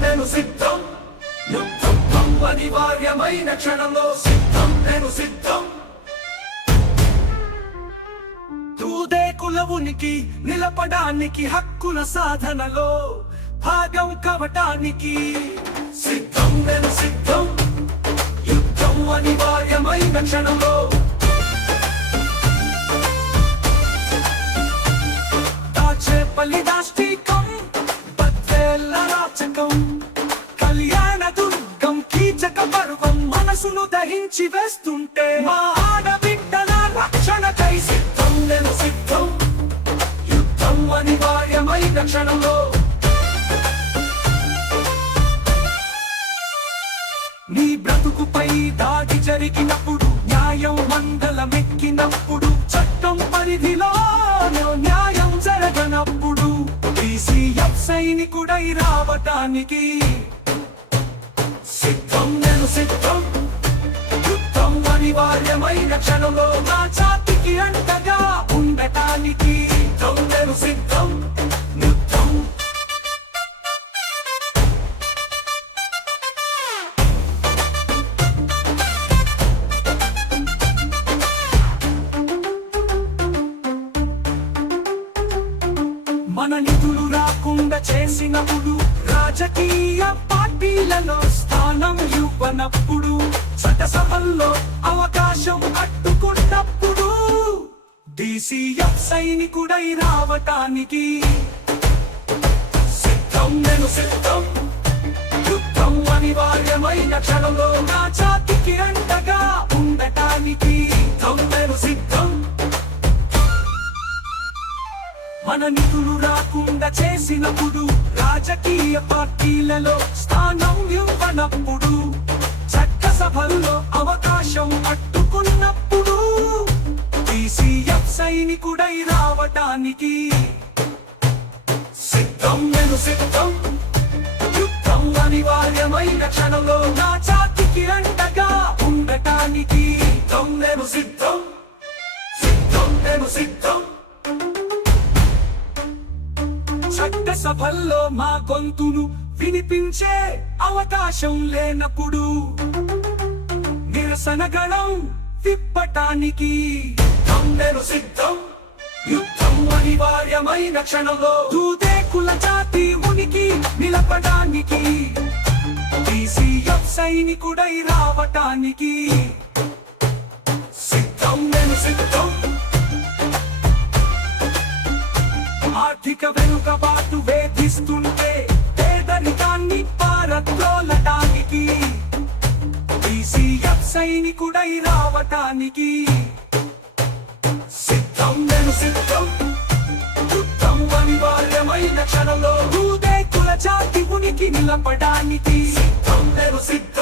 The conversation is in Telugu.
నేను సిద్ధం. యుద్ధం అనివార్యమైన క్షణంలో సిద్ధం. నేను సిద్ధం. దూదే కులవునికి నిలపడానికి హక్కుల సాధనలో భాగం కవటానికి సిద్ధం నేను సిద్ధం. యుద్ధం అనివార్యమైన క్షణంలో దాచేపల్లి మనసును దహించి వేస్తుంటే మా ఆడబిడ్డల రక్షణకై సిద్ధం నేను సిద్ధం. యుద్ధం అనివార్యమైన క్షణంలో. నీ బ్రతుకుపై దాడి జరిగినప్పుడు న్యాయం మండలమెక్కినప్పుడు చట్టం పరిధిలో న్యాయం జరగనప్పుడు బీసీఎఫ్ సైనికుడై రావటానికి సిద్ధం నేను సిద్ధం. అనివార్యమైన క్షణంలో నా జాతికి అంటగా ఉండటానికి సిద్ధం నేను సిద్ధం. యుద్ధం మన నిధులు రాకుండా చేసినప్పుడు రాజకీయ పార్టీలలో స్థానం ఇవ్వనప్పుడు చట్టసభల్లో అవకాశం అట్టుకున్నప్పుడు డిసిఎఫ్ సైనికుడై రావటానికి సిద్ధం నేను సిద్ధం. యుద్ధం అనివార్యమైన క్షణంలో నా జాతికి అండగా ఉండటానికి సిద్ధం నేను సిద్ధం. మన నిధులు రాకుండా చేసినప్పుడు రాజకీయ పార్టీలలో స్థానం సైనికుడై రావటానికి సిద్ధం నేను సిద్ధం యుద్ధం అనివార్యమైన క్షణంలో నా జాతికి అండగా ఉండటానికి సిద్ధం నేను సిద్ధం సిద్ధం నేను సిద్ధం. చట్టసభల్లో మా గొంతును వినిపించే అవకాశం లేనప్పుడు నిరసనగణం తిప్పటానికి యుద్ధం నేను సిద్ధం? యుద్ధం అనివార్యమైన క్షణంలో. దూదే కుల జాతి ఉనికి నిలపడానికి టీసీఎఫ్ సైనికుడై రావటానికి. సిద్ధం నేను సిద్ధం. ఆర్థిక వెనుకబాటు వేధిస్తుంటే పేదరికాన్ని పారద్రోలటానికి. బీసీఎఫ్ సైనికుడై రావటానికి. నేను సిద్ధం యుద్ధం అనివార్యమైన క్షణంలో హృదయ కుల జాతి ఉనికి నిలపడానికి సిద్ధం నేను సిద్ధం